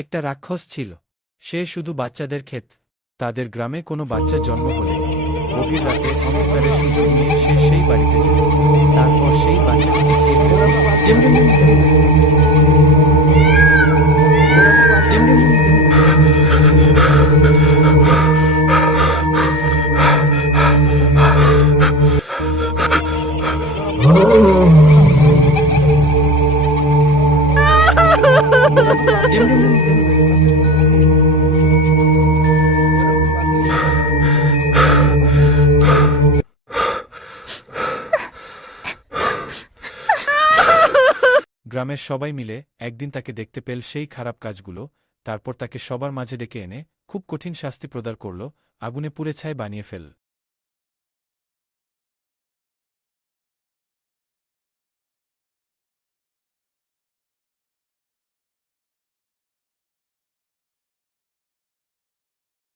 একটা রাক্ষস ছিল। সে শুধু বাচ্চাদের খেত। তাদের গ্রামে কোনো বাচ্চার জন্ম হলে গভীর রাতে অন্ধকারের সুযোগ নিয়ে সে সেই বাড়িতে যেত। তারপর সেই বাচ্চাটিকে খেয়ে ফেলত। ডিম ডিম ডিম ডিম ডিম ডিম ডিম ডিম। ডিম ডিম ডিম ডিম। গ্রামের সবাই মিলে একদিন তাকে দেখতে পেল সেই খারাপ কাজগুলো। তারপর তাকে সবার মাঝে ডেকে এনে খুব কঠিন শাস্তি প্রদান করল, আগুনে পুড়ে ছাই বানিয়ে ফেল।